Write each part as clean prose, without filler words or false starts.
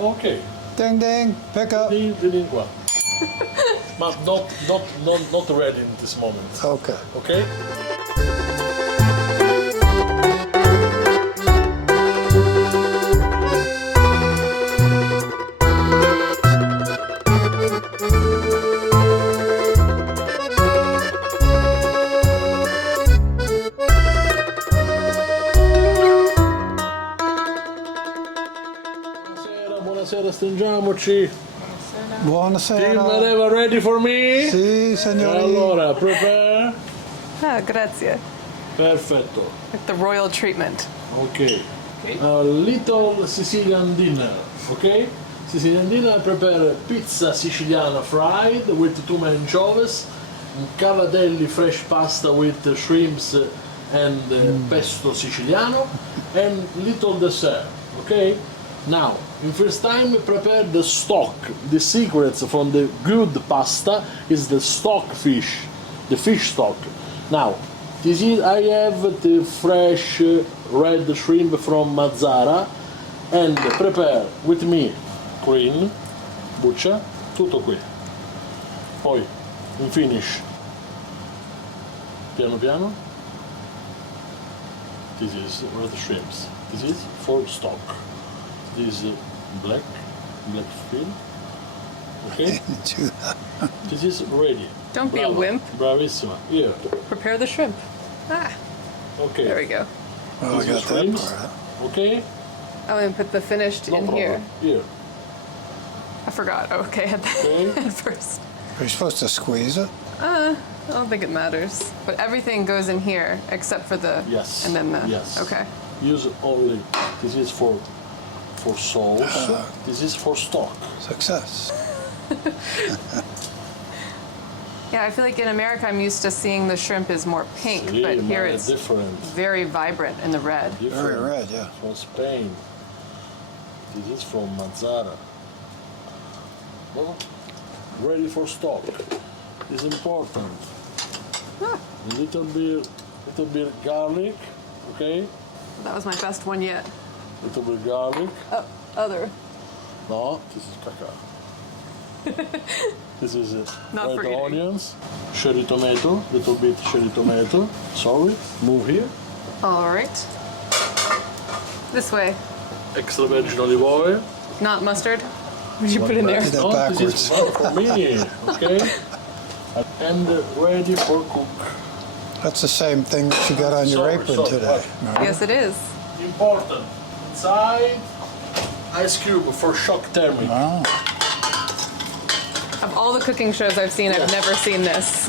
Ok. Ding ding, pick up. Vieni qua. Ma not ready in this moment. Okay. Ok? Buonasera, stringiamoci. Tim and Buonasera. Ava ready for me? Sì, signori. Allora, prepare. Ah, grazie. Perfetto. Like the royal treatment. Ok. A little Sicilian dinner. Ok? Sicilian dinner, prepare pizza siciliana fried with tuna anchovies, cavatelli fresh pasta with shrimps and pesto siciliano, and little dessert. Okay? Now, in first time, prepare the stock. The secrets from the good pasta is the stock fish, the fish stock. Now, this is I have the fresh red shrimp from Mazzara, and prepare with me cream, buccia, tutto qui. Poi, in finish, piano piano. This is red shrimps. This is for stock. This is black fin. Okay? This is ready. Don't be a Brava. wimp. Bravissima. Here. Prepare the shrimp. Ah, Okay. there we go. Well, I This got is that shrimps. part. Okay? Oh, and put the finished No in problem. here. Here. I forgot. Oh, okay, I had that Okay. first. Are you supposed to squeeze it? I don't think it matters. But everything goes in here except for the... Yes. And then the... Yes. Okay. Use only. This is for sauce. This is for stock. Success. Yeah, I feel like in America I'm used to seeing the shrimp is more pink, See, but here man, it's different. very vibrant in the red. Very Different. red, yeah. From Spain. This is from Mazzara. Well, ready for stock. It's important. Ah, A little bit garlic. Okay. that was my best one yet. Little bit garlic. Oh, other. No, this is caca. This is Not red forgetting. onions, cherry tomato, little bit cherry tomato. Sorry, move here. All right. This way. Extra virgin olive oil. Not mustard. Would you put in there? Did that No, this is backwards. one for me. Okay. And ready for cook. That's the same thing that you got on your Sorry, apron sorry, today. what? Remember? Yes, it is. Important. Inside, ice cube for shock thermic. Wow. Of all the cooking shows I've seen, I've never seen this.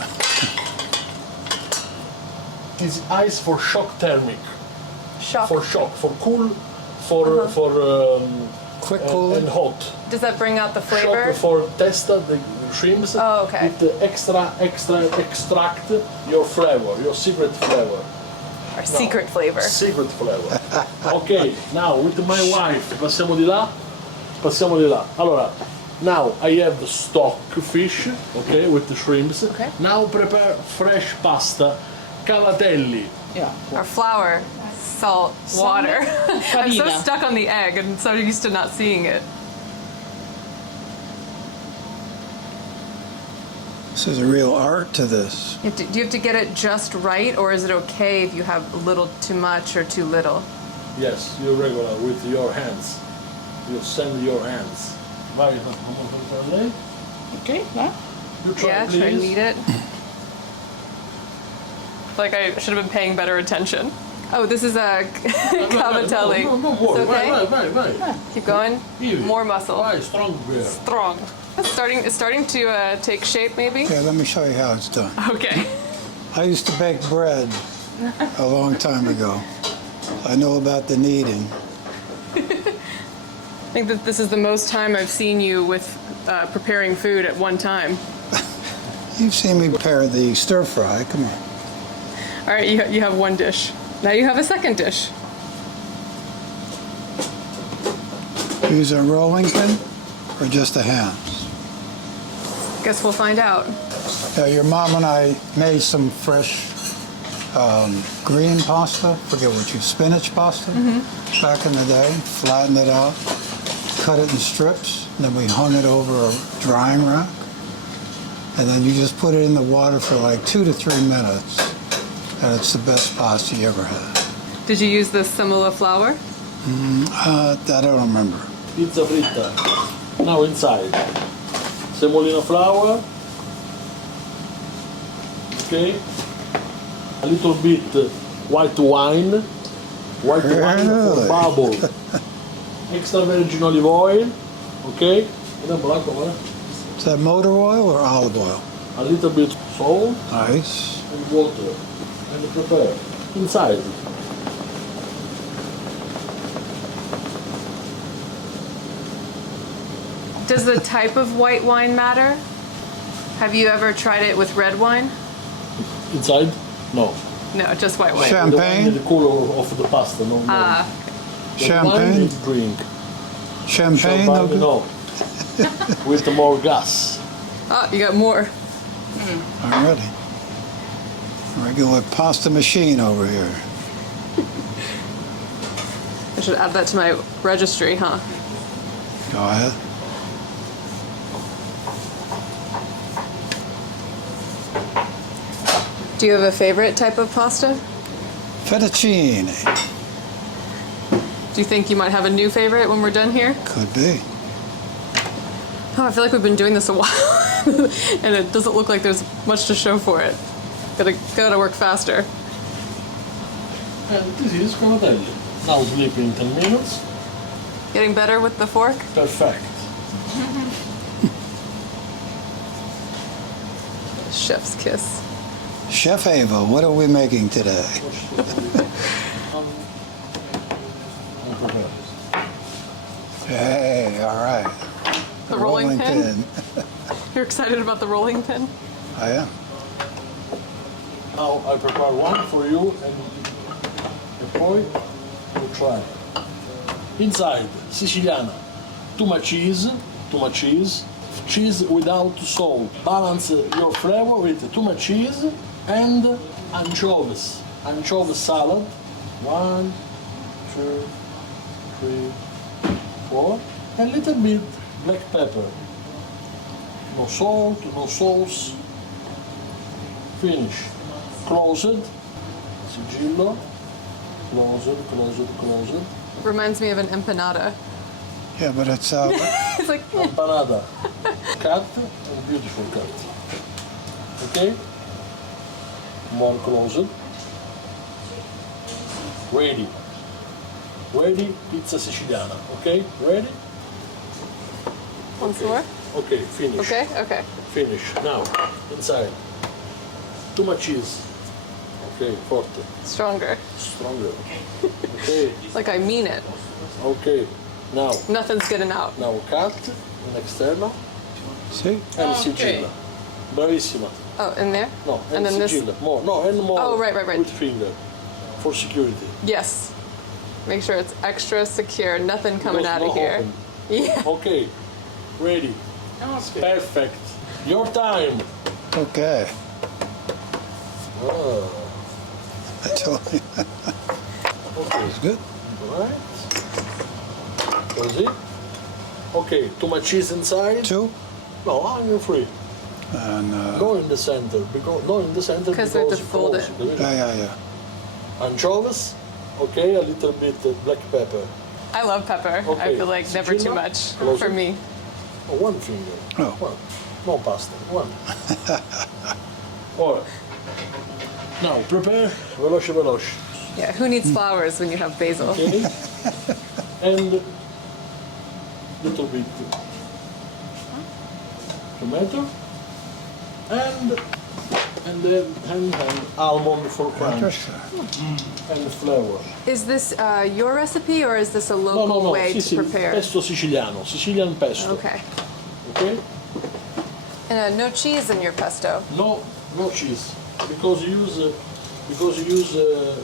This ice for shock thermic. Shock. For shock, for cool, for Quick and cooling. hot. Does that bring out the flavor? Shock for testa the shrimps. Oh, okay. With the extra extract your flavor, your secret flavor. Or secret flavor. Secret flavor. Ok, now with my wife, passiamo di là. Passiamo di là. Allora, now I have the stock fish, okay, with the shrimps. Okay. Now prepare fresh pasta, cavatelli. Yeah. Or flour, salt, water. I'm so farina. stuck on the egg and so used to not seeing it. This is a real art to this. Do you have to get it just right, or is it okay if you have a little too much or too little? Yes, you're regular with your hands. You send your hands. Vai, lei? Okay, yeah. You try, Yeah, please. try and eat it. Like I should have been paying better attention. Oh, this is a cavatelli. No, It's worry. okay? Vai. Keep going. Here. More muscle. Vai, strong beer. Strong. It's starting to take shape, maybe. Okay, let me show you how it's done. Okay. I used to bake bread a long time ago. I know about the kneading. I think that this is the most time I've seen you with preparing food at one time. You've seen me prepare the stir fry. Come on. All right, you have one dish. Now you have a second dish. Use a rolling pin or just a hand? Guess we'll find out. Your mom and I made some fresh green pasta, forget what spinach pasta, back in the day, flattened it out, cut it in strips, and then we hung it over a drying rack. And then you just put it in the water for like 2 to 3 minutes. And it's the best pasta you ever had. Did you use the semolina flour? I don't remember. Pizza fritta. Now inside. Semolina flour. Okay. A little bit white wine. White wine for Really? bubble. Extra virgin olive oil. Okay. Is that motor oil or olive oil? A little bit salt Nice. and water. And prepare. Inside. Does the type of white wine matter? Have you ever tried it with red wine? Inside? No. No, just white wine. Champagne? The color of the pasta. No. Ah, The Champagne? wine you drink. Champagne? No Champagne, good? no. With more gas. oh, you got more. I'm ready. Regular pasta machine over here. I should add that to my registry, huh? Go ahead. Do you have a favorite type of pasta? Fettuccine. Do you think you might have a new favorite when we're done here? Could be. Oh, I feel like we've been doing this a while, and it doesn't look like there's much to show for it. Gotta work faster. And this is colatelli. Now sleeping in 10 minutes. Getting better with the fork? Perfect. Chef's kiss. Chef Ava, what are we making today? Hey, all right. The rolling pin? You're excited about the rolling pin? I am. Now I prepare one for you and poi you try. Inside, Siciliana, too much cheese, cheese without salt. Balance your flavor with too much cheese and anchovies. Anchovy salad. 1, 2, 3, 4. A little bit black pepper. No salt, no sauce. Finish. Close it. Sigillo. Close it, close it, close it. Reminds me of an empanada. Yeah, but it's It's like, Empanada. Cut and beautiful cut. Okay? More closed. Ready. Ready, pizza siciliana. Okay? Ready? once more. Okay, finish. Okay, okay. Finish. Now, inside. Too much cheese. Okay, forte. Stronger. Stronger. Okay, Like I mean it. okay. Now, Nothing's getting out. now cut an externo see? and sigilla. Bravissima. Oh, in there? No, And then this. sigilla. More, no, and more. Oh, right, right, right. With finger. For security. Yes. Make sure it's extra secure. Nothing coming Because out of no here. open. Yeah. Okay, ready. Perfect. Your time. Okay. Oh, I told you. okay, It's good. right. Così. Okay, too much cheese inside? 2. No, onion free. And, Go in the center. Go in the center Because we have to you fold close it. yeah. Anchovies. Okay, a little bit black pepper. I love pepper. I Okay. feel like never too Sigilla? much Close for it. me. Oh, one finger. Oh. One. No pasta. One. Ora. Now, prepare. Veloce, veloce. Yeah, who needs flowers when you have basil? Okay? And little bit tomato. And then almond for crunch. Interesting. And flavor. Is this your recipe or is this a local No. way Sì, to sì, prepare? pesto siciliano. Sicilian pesto. Okay. Okay? And no cheese in your pesto. No cheese. Because you use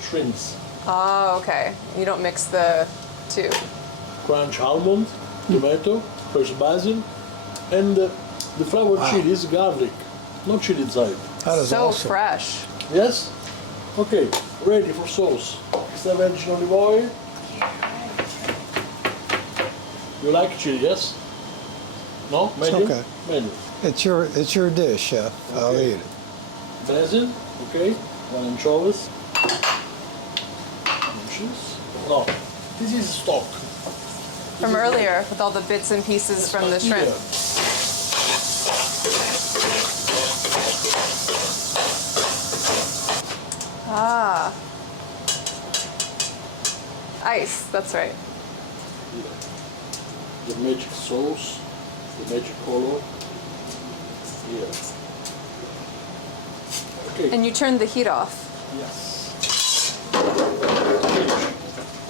shrimps. Oh, okay. You don't mix the two. Crunch almond, tomato, fresh basil, and the flavored chili is garlic. No chili inside. That is So awesome. fresh. Yes? Okay, ready for sauce. Extra virgin olive oil. You like chili, yes? No? Medium? okay. Medium. It's your dish, chef. I'll Okay. eat it. Basil, okay. 1 anchovies. Cheese. No, this is stock. From earlier, with all the bits and pieces from the shrimp. Here. Ah. Ice, that's right. The magic sauce, the magic color. Here. Okay. And you turned the heat off. Yes.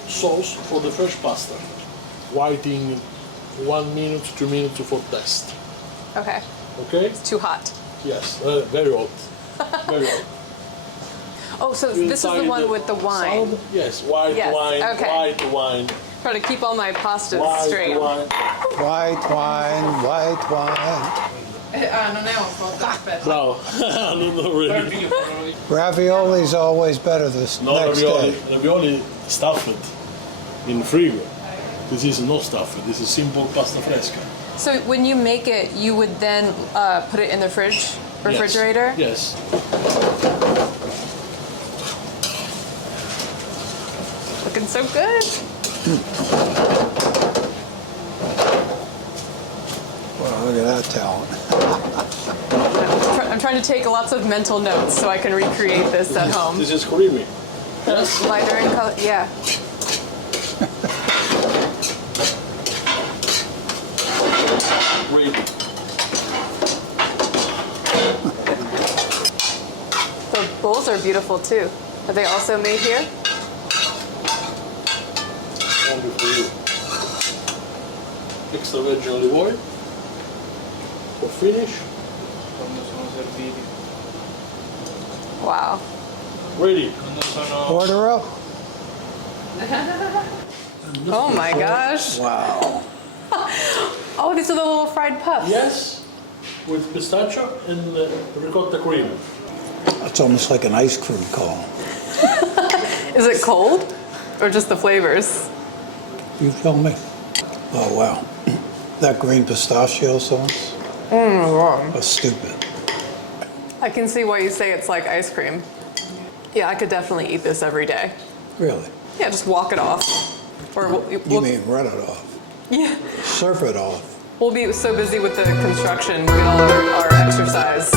Sauce for the fresh pasta. Whiting 1 minute, 2 minutes for test. Okay. Okay? Too hot. Yes, very hot. Very hot. Oh, so this is the Inside one with the wine. salad, yes, white Yes, wine, okay. white wine, Try to keep all my pastas white straight. wine. White wine. Non è un po' perfetto. Bravo. Not really. Ravioli's always better this No next ravioli. day. Ravioli stuffed in frigo. This is no stuffed. This is simple pasta fresca. So when you make it, you would then put it in the refrigerator? Yes. Looking so good. Wow, look at that talent. I'm trying to take lots of mental notes so I can recreate this at home. This is creamy. Yes. Lighter in color, yeah. Ready. The bowls are beautiful too. Are they also made here? Only for you. Extra virgin olive oil. For finish. Quando sono serviti. Wow. Ready. Quando sono... Order up. Oh my gosh. Wow. Oh, these are the little fried puffs. Yes. With pistachio and ricotta cream. It's almost like an ice cream cone. Is it cold? Or just the flavors? You tell me. Oh, wow. That green pistachio sauce? That's stupid. I can see why you say it's like ice cream. Yeah, I could definitely eat this every day. Really? Yeah, just walk it off. Or You mean run it off? yeah, Surf it off. we'll be so busy with the construction, we'll get all our exercise.